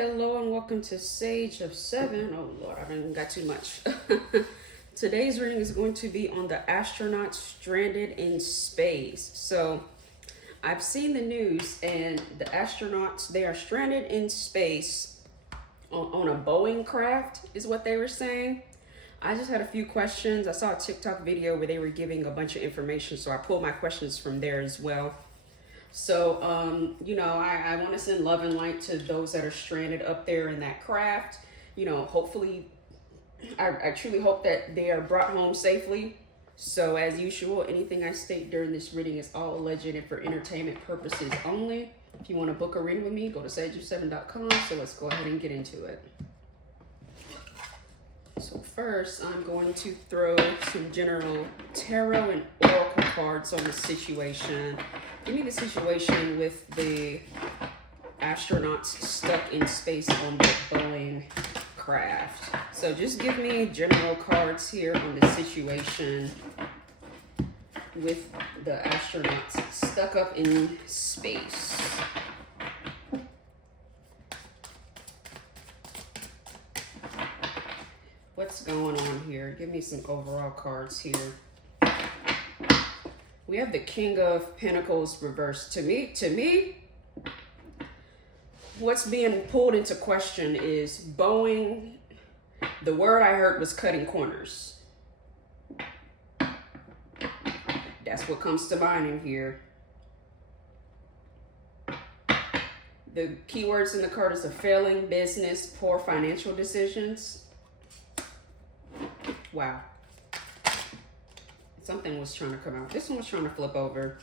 Hello and welcome to Sage of Seven. Oh Lord, I haven't got too much. Today's reading is going to be on the astronauts stranded in space. So I've seen the news and the astronauts, they are stranded in space on a Boeing craft is what they were saying. I just had a few questions. I saw a TikTok video where they were giving a bunch of information, so I pulled my questions from there as well. So, I want to send love and light to those that are stranded up there in that craft. Hopefully, I truly hope that they are brought home safely. So, as usual, anything I state during this reading is all alleged and for entertainment purposes only. If you want to book a reading with me, go to sageof7.com. So, let's go ahead and get into it. So first, I'm going to throw some general tarot and oracle cards on the situation. Give me the situation with the astronauts stuck in space on the Boeing craft. So just give me general cards here on the situation with the astronauts stuck up in space. What's going on here? Give me some overall cards here. We have the King of Pentacles reversed. To me, what's being pulled into question is Boeing. The word I heard was cutting corners. That's what comes to mind in here. The keywords in the card is a failing business, poor financial decisions. Wow. Something was trying to come out. This one was trying to flip over.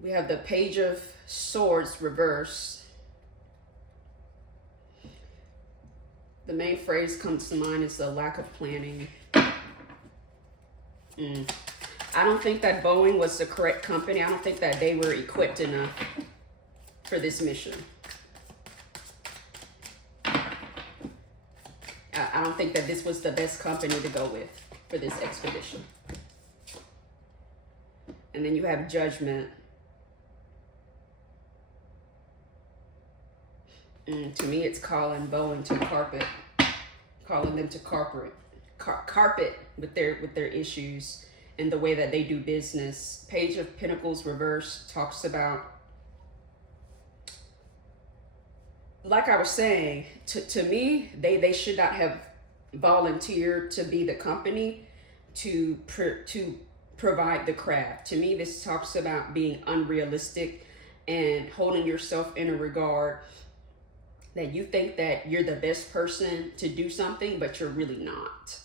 We have the Page of Swords reverse. The main phrase comes to mind is the lack of planning. I don't think that Boeing was the correct company. I don't think that they were equipped enough for this mission. I don't think that this was the best company to go with for this expedition. And then you have Judgment. To me, it's calling Boeing to calling them to carpet with their issues and the way that they do business. Page of Pentacles reverse talks about, like I was saying, to me, they should not have volunteered to be the company to provide the craft. To me, this talks about being unrealistic and holding yourself in a regard that you think that you're the best person to do something, but you're really not.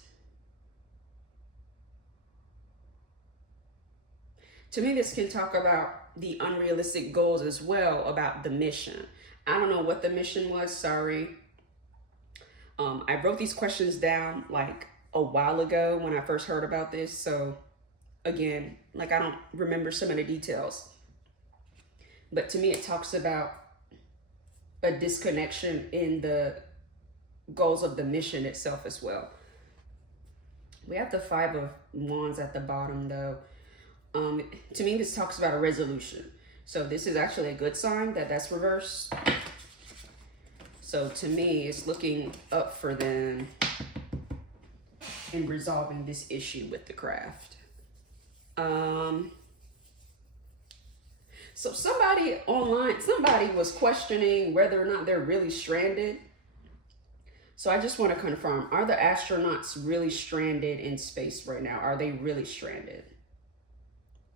To me, this can talk about the unrealistic goals as well, about the mission. I don't know what the mission was, sorry. I wrote these questions down like a while ago when I first heard about this. So again, I don't remember some of the details. But to me, it talks about a disconnection in the goals of the mission itself as well. We have the Five of Wands at the bottom though. To me, this talks about a resolution. So this is actually a good sign that that's reversed. So to me, it's looking up for them in resolving this issue with the craft. So somebody online, somebody was questioning whether or not they're really stranded. So I just want to confirm, are the astronauts really stranded in space right now? Are they really stranded?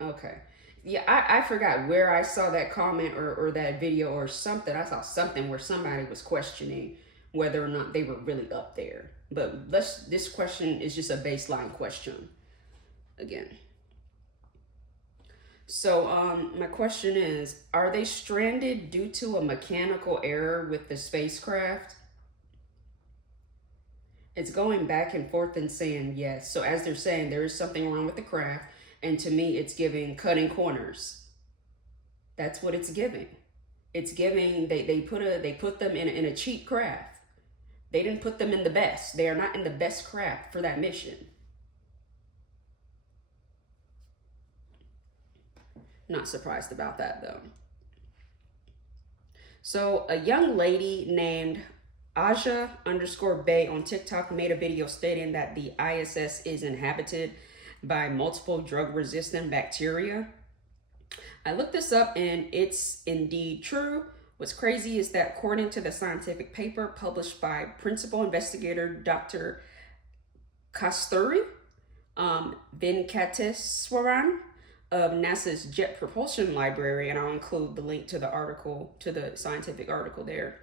Okay. Yeah, I forgot where I saw that comment or that video or something. I saw something where somebody was questioning whether or not they were really up there. But this question is just a baseline question again. So my question is, are they stranded due to a mechanical error with the spacecraft? It's going back and forth and saying yes. So as they're saying, there is something wrong with the craft. And to me, it's giving cutting corners. That's what it's giving. It's giving, they put them in a cheap craft. They didn't put them in the best. They are not in the best craft for that mission. Not surprised about that though. So a young lady named Aja underscore Bay on TikTok made a video stating that the ISS is inhabited by multiple drug resistant bacteria. I looked this up and it's indeed true. What's crazy is that according to the scientific paper published by principal investigator Dr. Kasturi Venkateswaran of NASA's Jet Propulsion Library, and I'll include the link to the article, to the scientific article there.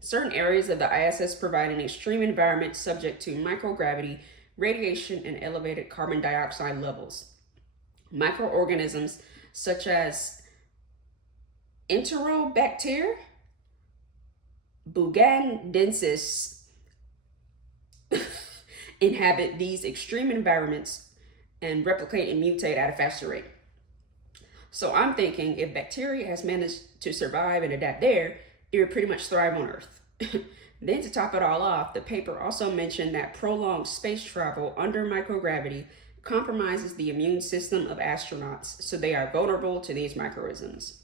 Certain areas of the ISS provide an extreme environment subject to microgravity, radiation, and elevated carbon dioxide levels. Microorganisms such as Enterobacter buchanensis inhabit these extreme environments and replicate and mutate at a faster rate. So I'm thinking if bacteria has managed to survive and adapt there, it would pretty much thrive on Earth. Then to top it all off, the paper also mentioned that prolonged space travel under microgravity compromises the immune system of astronauts, so they are vulnerable to these microorganisms.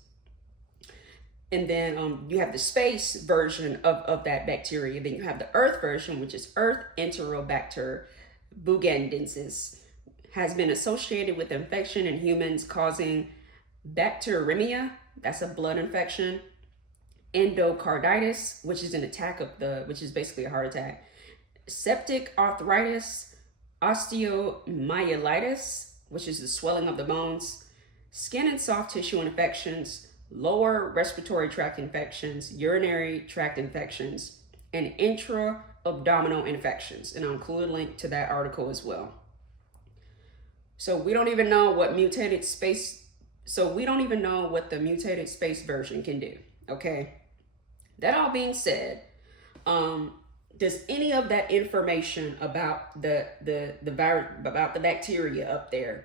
And then you have the space version of that bacteria. Then you have the Earth version, which is Earth Enterobacter buchanensis, has been associated with infection in humans causing bacteremia, that's a blood infection, endocarditis, which is which is basically a heart attack, septic arthritis, osteomyelitis, which is the swelling of the bones, skin and soft tissue infections, lower respiratory tract infections, urinary tract infections, and intra-abdominal infections. And I'll include a link to that article as well. So we don't even know what the mutated space version can do. Okay. That all being said, does any of that information about the virus, about the bacteria up there,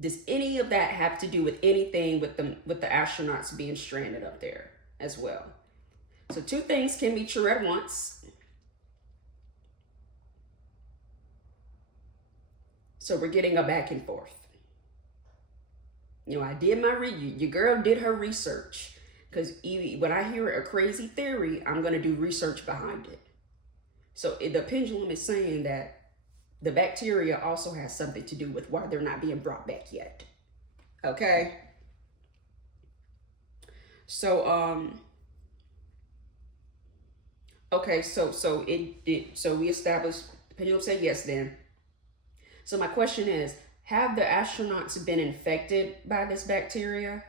does any of that have to do with anything with the astronauts being stranded up there as well? So two things can be true at once. So we're getting a back and forth. I did your girl did her research, because when I hear a crazy theory, I'm going to do research behind it. So the pendulum is saying that the bacteria also has something to do with why they're not being brought back yet. Okay. So so we established the pendulum said yes then. So my question is, have the astronauts been infected by this bacteria?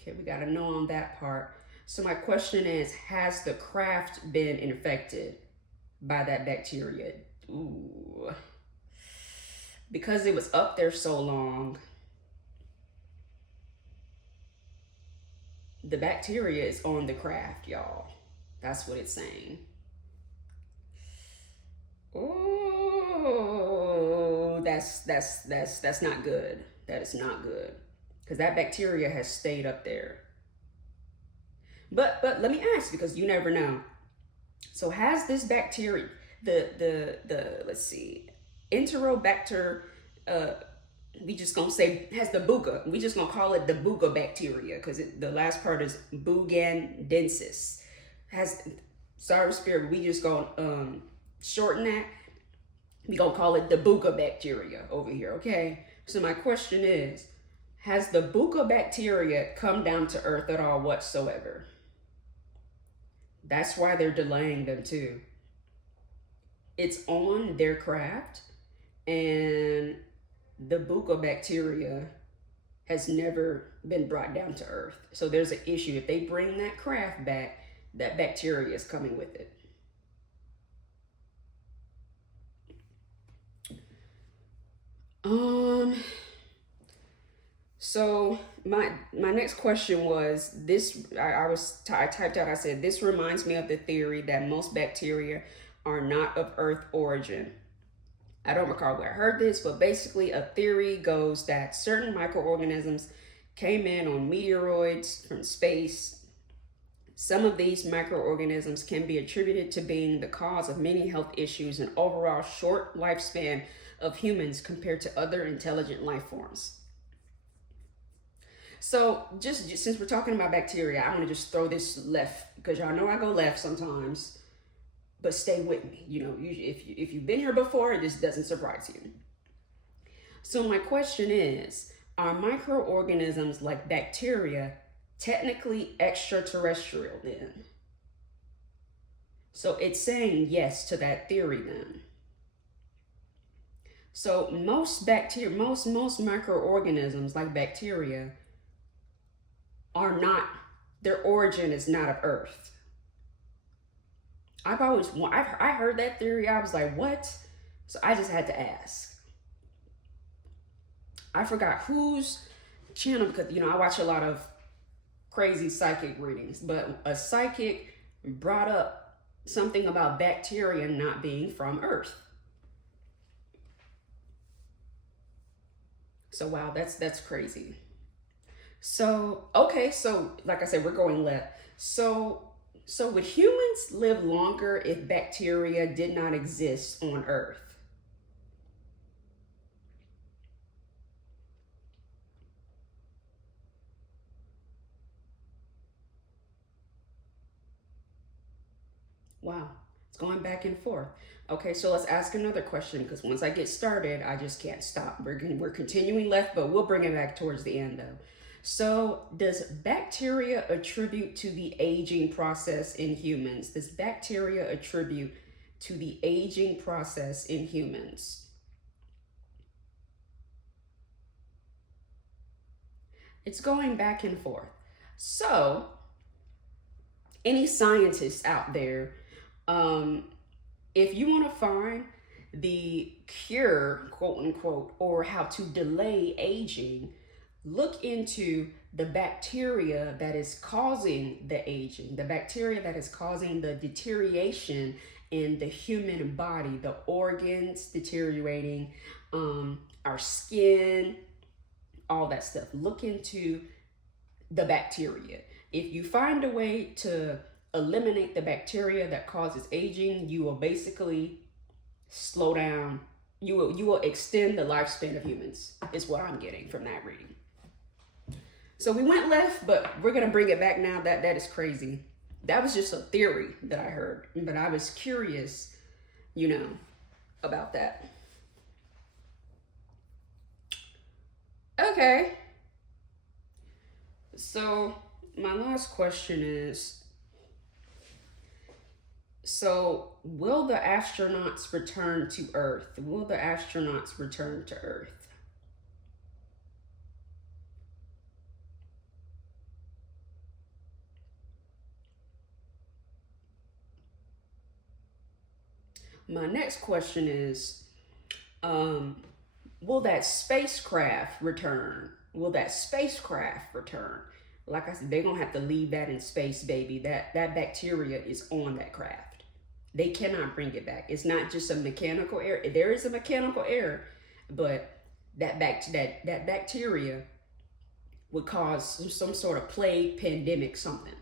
Okay, we got to know on that part. So my question is, has the craft been infected by that bacteria? Ooh. Because it was up there so long, the bacteria is on the craft, y'all. That's what it's saying. Oh, that's not good. That is not good, because that bacteria has stayed up there. But let me ask, because you never know. So has this bacteria, the let's see, Enterobacter, we just gonna say has the bucca. We just gonna call it the bucca bacteria, because the last part is buchanensis. Sorry, spirit. We just gonna shorten that. We gonna call it the bucca bacteria over here. Okay. So my question is, has the bucca bacteria come down to Earth at all whatsoever? That's why they're delaying them too. It's on their craft, and the bucca bacteria has never been brought down to Earth. So there's an issue. If they bring that craft back, that bacteria is coming with it. So my next question was this. I typed out, I said, this reminds me of the theory that most bacteria are not of Earth origin. I don't recall where I heard this, but basically a theory goes that certain microorganisms came in on meteoroids from space. Some of these microorganisms can be attributed to being the cause of many health issues and overall short lifespan of humans compared to other intelligent life forms. So just since we're talking about bacteria, I want to just throw this left because y'all know I go left sometimes, but stay with me. If you've been here before, this doesn't surprise you. So my question is, are microorganisms like bacteria technically extraterrestrial then? So it's saying yes to that theory then. So most microorganisms like bacteria are not, their origin is not of Earth. I heard that theory. I was like, what? So I just had to ask. I forgot whose channel, because I watch a lot of crazy psychic readings, but a psychic brought up something about bacteria not being from Earth. So wow, that's crazy. So okay, so like I said, we're going left. So would humans live longer if bacteria did not exist on Earth? Wow, it's going back and forth. Okay, so let's ask another question because once I get started, I just can't stop. We're continuing left, but we'll bring it back towards the end though. So, does bacteria attribute to the aging process in humans? Does bacteria attribute to the aging process in humans? It's going back and forth. So, any scientists out there, um, if you want to find the cure, quote unquote, or how to delay aging, look into the bacteria that is causing the aging, the bacteria that is causing the deterioration in the human body, the organs deteriorating, our skin, all that stuff. Look into the bacteria. If you find a way to eliminate the bacteria that causes aging, you will basically slow down. You will extend the lifespan of humans, is what I'm getting from that reading. So we went left, but we're gonna bring it back now. That is crazy. That was just a theory that I heard, but I was curious, about that. Okay. So my last question is, so will the astronauts return to Earth? Will the astronauts return to Earth? My next question is, um, will that spacecraft return? Will that spacecraft return? Like I said, they're gonna have to leave that in space, baby. That bacteria is on that craft. They cannot bring it back. It's not just a mechanical error. There is a mechanical error, but that bacteria would cause some sort of plague, pandemic, something.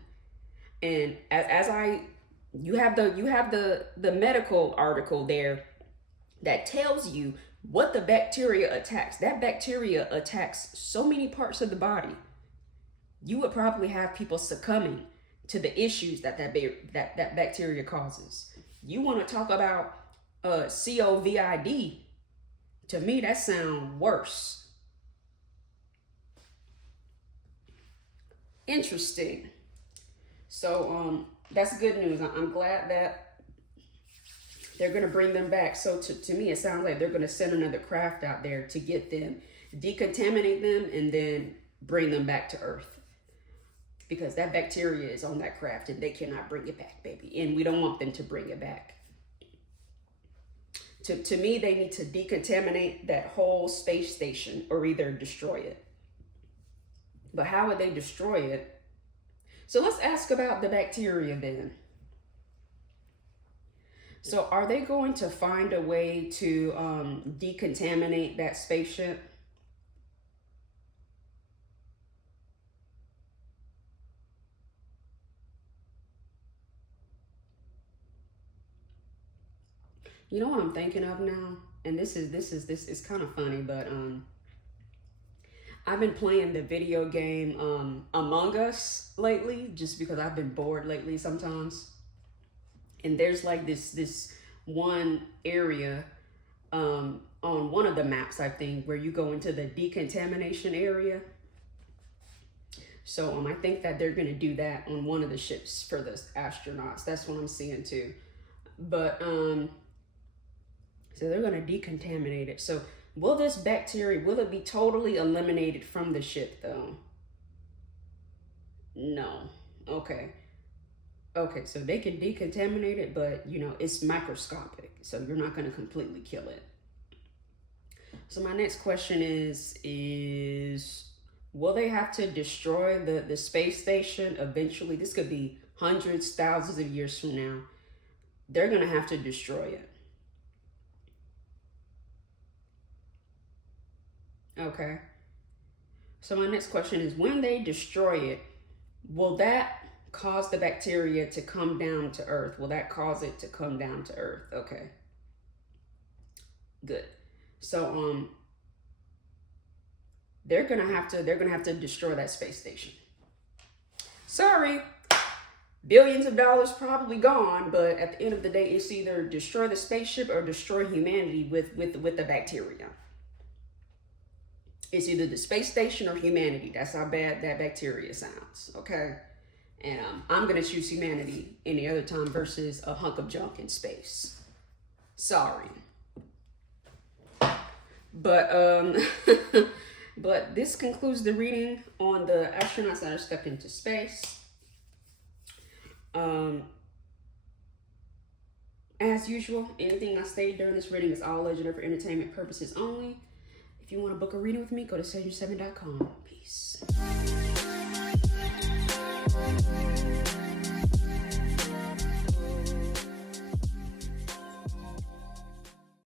And as I you have the medical article there that tells you what the bacteria attacks. That bacteria attacks so many parts of the body. You would probably have people succumbing to the issues that bacteria causes. You want to talk about COVID? To me, that sounds worse. Interesting. So that's good news. I'm glad that they're going to bring them back. So to me, it sounds like they're going to send another craft out there to get them, decontaminate them, and then bring them back to Earth. Because that bacteria is on that craft and they cannot bring it back, baby. And we don't want them to bring it back. To me, they need to decontaminate that whole space station or either destroy it. But how would they destroy it? So let's ask about the bacteria then. So are they going to find a way to decontaminate that spaceship? You know what I'm thinking of now? And this is kind of funny, but I've been playing the video game Among Us lately, just because I've been bored lately sometimes. And there's like this one area on one of the maps, I think, where you go into the decontamination area. So I think that they're gonna do that on one of the ships for the astronauts. That's what I'm seeing too. But so they're gonna decontaminate it. So will this bacteria, will it be totally eliminated from the ship though? No. Okay. Okay, so they can decontaminate it, but you know, it's microscopic. So you're not gonna completely kill it. So my next question is will they have to destroy the space station eventually? This could be hundreds, thousands of years from now. They're gonna have to destroy it. Okay. So my next question is when they destroy it, will that cause the bacteria to come down to Earth? Will that cause it to come down to Earth? Okay. Good. So they're gonna have to destroy that space station. Sorry, billions of dollars probably gone, but at the end of the day, it's either destroy the spaceship or destroy humanity with the bacteria. It's either the space station or humanity. That's how bad that bacteria sounds. Okay, and I'm gonna choose humanity any other time versus a hunk of junk in space. Sorry. But but this concludes the reading on the astronauts that are stuck into space. As usual, anything I say during this reading is all legendary for entertainment purposes only. If you want to book a reading with me, go to sage7.com. Peace.